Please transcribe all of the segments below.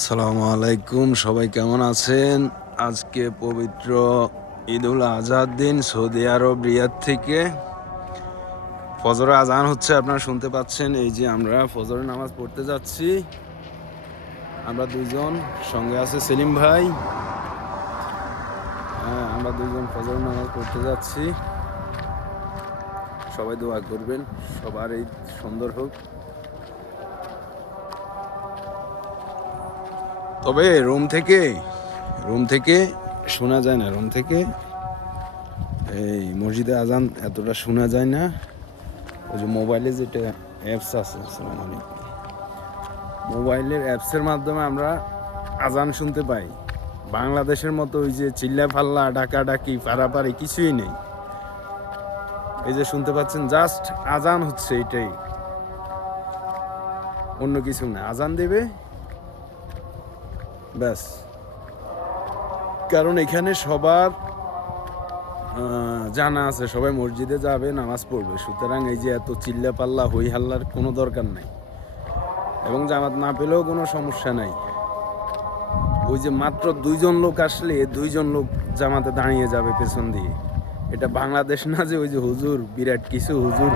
সালামু আলাইকুম, সবাই কেমন আছেন? আজকে পবিত্র ঈদুল আজহার দিন সৌদি আরব, রিয়াদ থেকে। ফজর আজান হচ্ছে, আপনারা শুনতে পাচ্ছেন, এই যে আমরা ফজরের নামাজ পড়তে যাচ্ছি। আমরা দুইজন সঙ্গে আছে, সেলিম ভাই। হ্যাঁ আমরা দুইজন ফজর নামাজ পড়তে যাচ্ছি। সবাই দোয়া করবেন, সবার এই সুন্দর হোক। তবে রুম থেকে রুম থেকে, শোনা যায় না, রুম থেকে। এই মসজিদে আজান এতটা শোনা যায় না। ওই যে মোবাইলে যেটা অ্যাপস আছে আলাইকুম মোবাইলের অ্যাপসের মাধ্যমে আমরা আজান শুনতে পাই। বাংলাদেশের মতো ওই যে চিল্লা ফাল্লা ডাকা ডাকি পারাপারি কিছুই নেই। এই যে শুনতে পাচ্ছেন জাস্ট আজান হচ্ছে এটাই। অন্য কিছু না। আজান দেবে ব্যাস। কারণ এখানে সবার জানা আছে, সবাই মসজিদে যাবে, নামাজ পড়বে। সুতরাং এই যে এত চিল্লা পাল্লা হই হাল্লার কোনো দরকার নাই। এবং জামাত না পেলেও কোনো সমস্যা নাই। ওই যে মাত্র দুইজন লোক আসলে, দুইজন লোক জামাতে দাঁড়িয়ে যাবে পেছন দিয়ে। এটা বাংলাদেশ না যে ওই যে হুজুর, বিরাট কিছু হুজুর,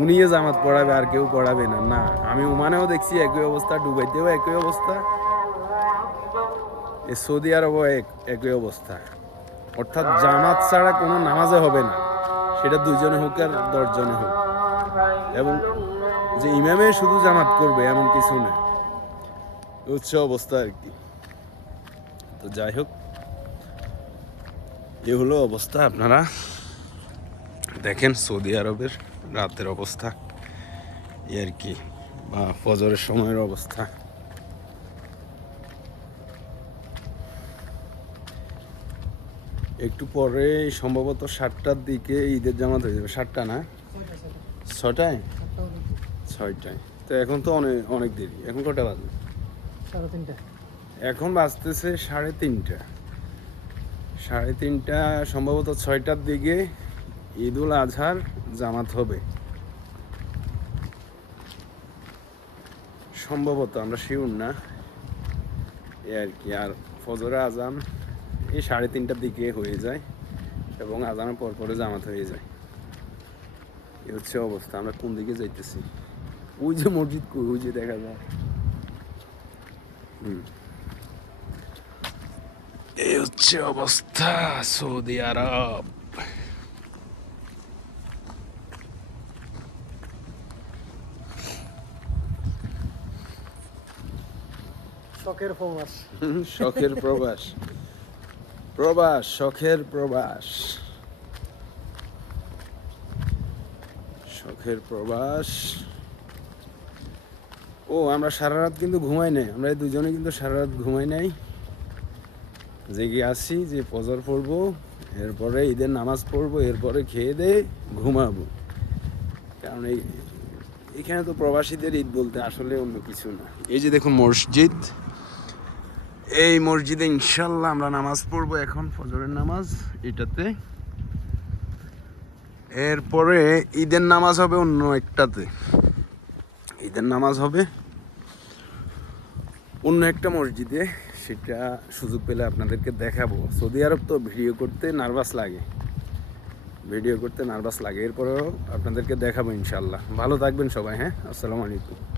উনিও জামাত পড়াবে আর কেউ পড়াবে না। না, আমি ওমানেও দেখছি একই অবস্থা, ডুবাইতেও একই অবস্থা। এ সৌদি আরবও এক, একই অবস্থা। অর্থাৎ জামাত ছাড়া কোনো নামাজে হবে না। সেটা দুজনে হোক আর দশজনে হোক। এবং যে ইমামে শুধু জামাত করবে এমন কিছু না। হচ্ছে অবস্থা আর কি। তো যাই হোক, এ হলো অবস্থা আপনারা। দেখেন সৌদি আরবের রাতের অবস্থা। এই আর কি, বা ফজরের সময়ের অবস্থা। একটু পরে সম্ভবত সাতটার দিকে ঈদের জামাত হয়ে যাবে। সাতটা না? ছটায় ছয়টায়। তো এখন তো অনেক অনেক দেরি। এখন কটা বাজে? সাড়ে তিনটা। এখন বাজতেছে সাড়ে তিনটা। সাড়ে তিনটা সম্ভবত ছয়টার দিকে ঈদুল আজহার জামাত হবে। সম্ভবত আমরা শিউর না। এ আর কি আর ফজরে আজান এই সাড়ে তিনটার দিকে হয়ে যায় এবং আজানের পর পরে জামাত হয়ে যায়। এই হচ্ছে অবস্থা আমরা কোন দিকে যাইতেছি? ওই যে মসজিদ কই? ওই যে দেখা যায়। হুম। এই হচ্ছে অবস্থা সৌদি আরব। শখের ফোমাস শখের প্রবাস। প্রবাস, শখের প্রবাস। শখের প্রবাস। ও, আমরা সারা রাত কিন্তু ঘুমাই নাই। আমরা এই দুজনে কিন্তু সারা রাত ঘুমাই নাই। জেগে আসি যে ফজর পড়ব, এরপরে ঈদের নামাজ পড়ব, এরপরে খেয়ে দে ঘুমাবো। কারণ এই, এখানে তো প্রবাসীদের ঈদ বলতে আসলে অন্য কিছু না। এই যে দেখুন মসজিদ এই মসজিদে ইনশাল্লাহ আমরা নামাজ পড়ব এখন, ফজরের নামাজ, এটাতে। এরপরে ঈদের নামাজ হবে অন্য একটাতে। ঈদের নামাজ হবে অন্য একটা মসজিদে, সেটা সুযোগ পেলে আপনাদেরকে দেখাবো। সৌদি আরব তো ভিডিও করতে নার্ভাস লাগে। ভিডিও করতে নার্ভাস লাগে। এরপরেও আপনাদেরকে দেখাবো ইনশাল্লাহ। ভালো থাকবেন সবাই হ্যাঁ? আসসালামু আলাইকুম।